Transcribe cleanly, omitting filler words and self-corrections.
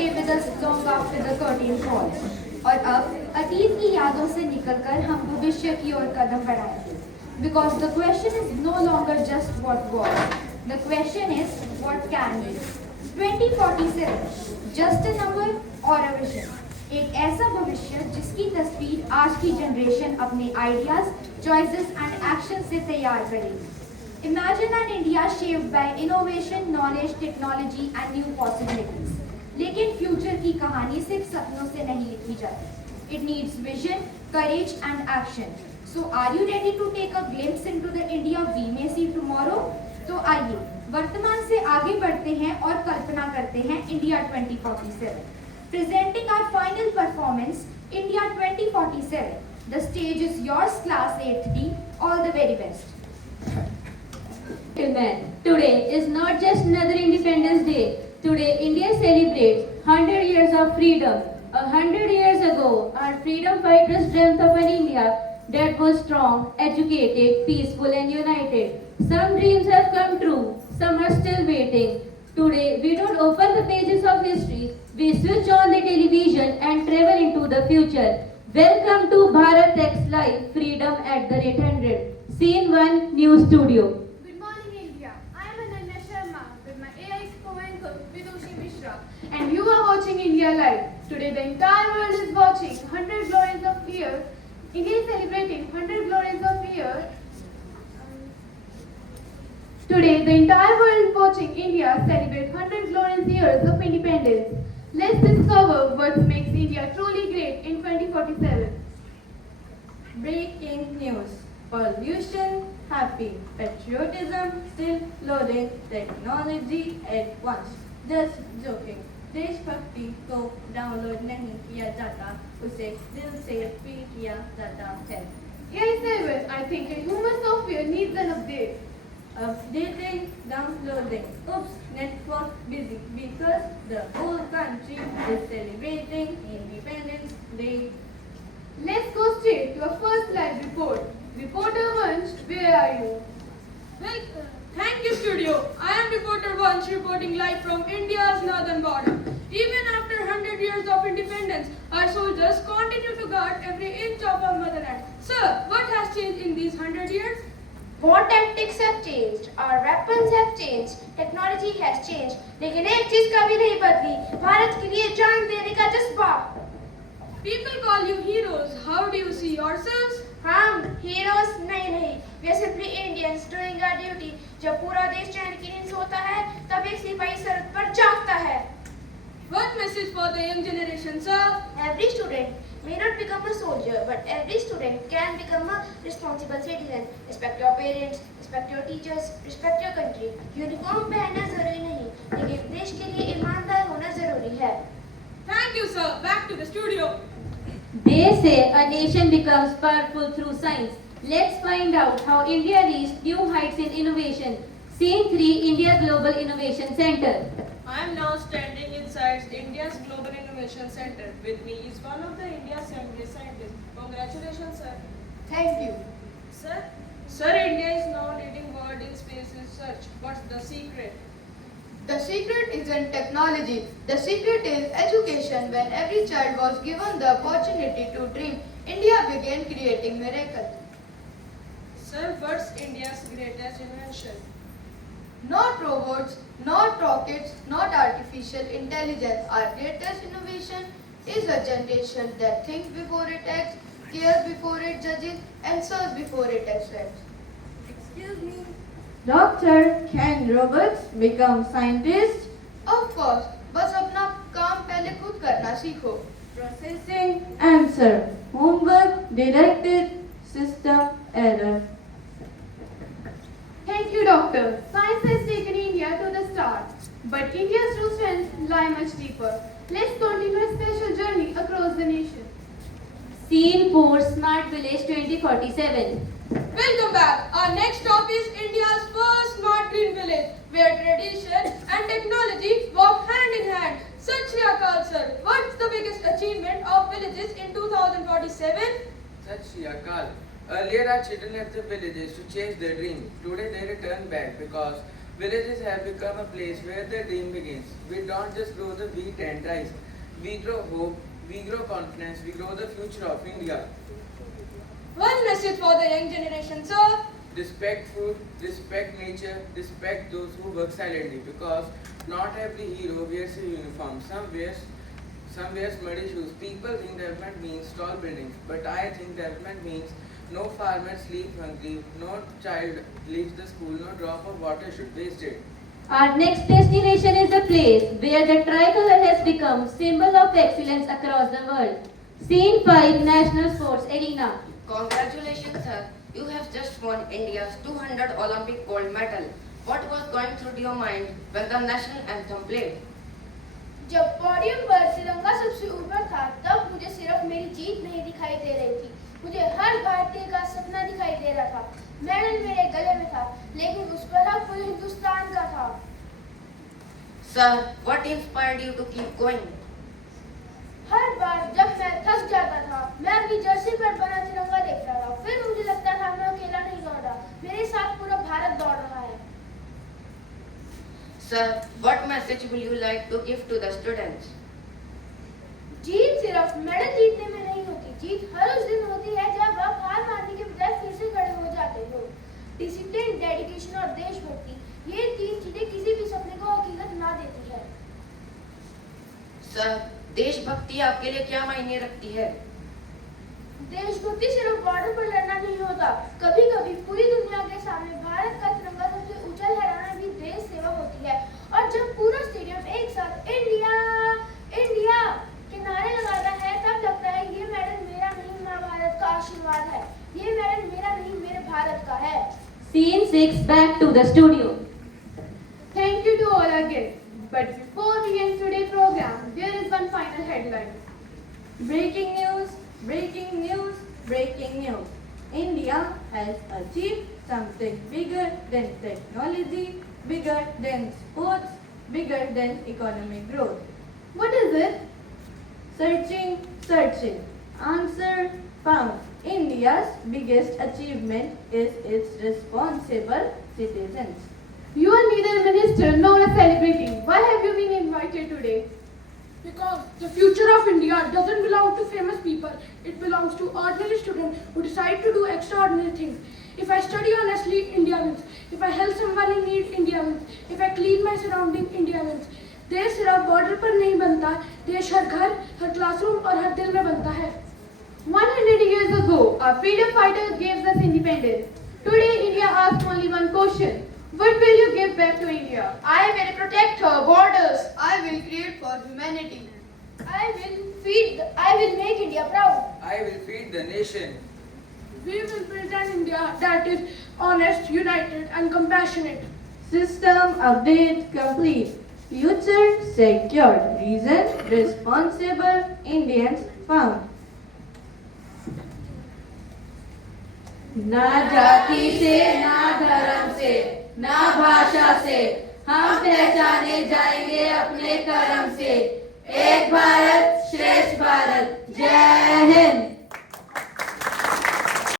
stay with us long after the curtain falls. और अब अतीत की यादों से निकलकर हम भविष्य की ओर कदम बढ़ाएंगे. Because the question is no longer just what was. The question is what can be. 2047, just a number or a vision. एक ऐसा भविष्य जिसकी तस्वीर आज की जनरेशन अपने आइडियाज, चॉइसेस एंड एक्शन से तैयार करेगी. Imagine an India shaped by innovation, knowledge, technology and new possibilities. लेकिन फ्यूचर की कहानी सिर्फ सपनों से नहीं लिखी जाती. It needs vision, courage and action. So are you ready to take a glimpse into the India we may see tomorrow? तो आइए वर्तमान से आगे बढ़ते हैं और कल्पना करते हैं India 2047. Presenting our final performance, India 2047. The stage is yours, Class 8D. All the very best. Today is not just another Independence Day. Today India celebrates 100 years of freedom. 100 years ago, our freedom fighters dreamt of an India that was strong, educated, peaceful and united. Some dreams have come true, some are still waiting. Today, we don't open the pages of history, we switch on the television and travel into the future. Welcome to Bharat X Live, Freedom at the rate 100. Scene 1, News Studio. Good morning, India. I am Ananya Sharma with my AI co-anchor Vidushi Mishra, and you are watching India Live. Today, the entire world is watching 100 glories of year. India is celebrating 100 glories of year. Today, the entire world is watching India celebrate 100 glorious years of independence. Let's discover what makes India truly great in 2047. Breaking news. Pollution happy. Patriotism still loading. Technology at once. Just joking. देशभक्ति को download नहीं किया जाता, उसे दिल से feel किया जाता है. AI7, I think a human software needs an update. Updating, downloading. Oops, network busy because the whole country is celebrating Independence Day. Let's go straight to our first live report. Reporter Vansh, where are you? Well, thank you, studio. I am reporter Vansh reporting live from India's northern border. Even after 100 years of independence, our soldiers continue to guard every inch of our motherland. Sir, what has changed in these 100 years? War tactics have changed, our weapons have changed, technology has changed, लेकिन एक चीज कभी नहीं बदली, भारत के लिए जान देने का जज्बा. People call you heroes. How do you see yourselves? हम heroes नहीं, we are simply Indians doing our duty. जब पूरा देश चैन की नींद सोता है, तब एक सिपाही सरहद पर जागता है. What message for the young generation, sir? Every student may not become a soldier, but every student can become a responsible citizen. Respect your parents, respect your teachers, respect your country. Uniform पहनना जरूरी नहीं, लेकिन देश के लिए ईमानदार होना जरूरी है. Thank you, sir. Back to the studio. They say a nation becomes powerful through science. Let's find out how India reached new heights in innovation. Scene 3, India Global Innovation Center. I am now standing inside India's Global Innovation Center. With me is one of the India's youngest scientists. Congratulations, sir. Thank you. Sir, India is now leading world in space research. What's the secret? The secret isn't technology. The secret is education. When every child was given the opportunity to dream, India began creating miracles. Sir, what's India's greatest invention? Not robots, not rockets, not artificial intelligence. Our greatest innovation is a generation that thinks before it acts, cares before it judges, and serves before it accepts. Excuse me. Doctor, can robots become scientists? Of course, बस अपना काम पहले खुद करना सीखो. Processing answer. Homework directed. System error. Thank you, Doctor. Science has taken India to the start, but India's true strengths lie much deeper. Let's continue a special journey across the nation. Scene 4, Smart Village 2047. Welcome back. Our next stop is India's first smart green village, where tradition and technology walk hand in hand. Sat Shri Akal, sir. What's the biggest achievement of villages in 2047? Sat Shri Akal. Earlier our children left the villages to chase their dreams. Today they return back because Villages have become a place where the dream begins. We don't just grow the wheat and rice. We grow hope, we grow confidence, we grow the future of India. One message for the young generation, sir. Respect food, respect nature, respect those who work silently, because not every hero wears a uniform. Some wears muddy shoes. People think development means tall buildings, but I think development means no farmer sleep hungry, no child leaves the school, no drop of water should waste it. Our next destination is a place where the tricolor has become symbol of excellence across the world. Scene 5 National Sports Arena. Congratulations, sir. You have just won India's 200 Olympic gold medal. What was going through your mind when the national anthem played? जब podium पर तिरंगा सबसे ऊपर था तब मुझे सिर्फ मेरी जीत नहीं दिखाई दे रही थी, मुझे हर भारतीय का सपना दिखाई दे रहा था। मेडल मेरे गले में था, लेकिन उस पर हक पूरे हिंदुस्तान का था। Sir, what inspired you to keep going? हर बार जब मैं थक जाता था, मैं अपनी जर्सी पर बना तिरंगा देखता था। फिर मुझे लगता था मैं अकेला नहीं दौड़ रहा, मेरे साथ पूरा भारत दौड़ रहा है। Sir, what message will you like to give to the students? जीत सिर्फ मेडल जीतने में नहीं होती, जीत हर उस दिन होती है जब आप हार मानने के बजाय फिर से खड़े हो जाते हो। डिसिप्लिन, डेडिकेशन और देशभक्ति, ये तीन चीजें किसी भी सपने को हकीकत ना देती है। Sir, देशभक्ति आपके लिए क्या मायने रखती है? देशभक्ति सिर्फ बॉर्डर पर लड़ना नहीं होता, कभी कभी पूरी दुनिया के सामने भारत का तिरंगा सबसे ऊंचा लहराना भी देश सेवा होती है। और जब पूरा स्टेडियम एक साथ इंडिया इंडिया के नारे लगाता है तब लगता है ये मेडल मेरा नहीं, माँ भारत का आशीर्वाद है। ये मेडल मेरा नहीं, मेरे भारत का है। Scene 6 Back to the studio. Thank you to all our guests. But before we end today's program, there is one final headline. Breaking news, breaking news, breaking news. India has achieved something bigger than technology, bigger than sports, bigger than economic growth. What is it? Searching, searching. Answer found. India's biggest achievement is its responsible citizens. You are neither a minister nor a celebrity. Why have you been invited today? Because the future of India doesn't belong to famous people. It belongs to ordinary students who decide to do extraordinary things. If I study honestly, India wins. If I help someone in need, India wins. If I clean my surrounding, India wins. देश सिर्फ border पर नहीं बनता, देश हर घर, हर classroom और हर दिल में बनता है। 100 years ago, our freedom fighters gave us independence. Today, India asks only one question. What will you give back to India? I will protect her borders. I will create for humanity. I will make India proud. I will feed the nation. We will build an India that is honest, united and compassionate. System update complete. Future secured. Reason responsible Indians found. ना जाति से, ना धर्म से, ना भाषा से, हम पहचाने जाएंगे अपने कर्म से। एक भारत श्रेष्ठ भारत। जय हिंद।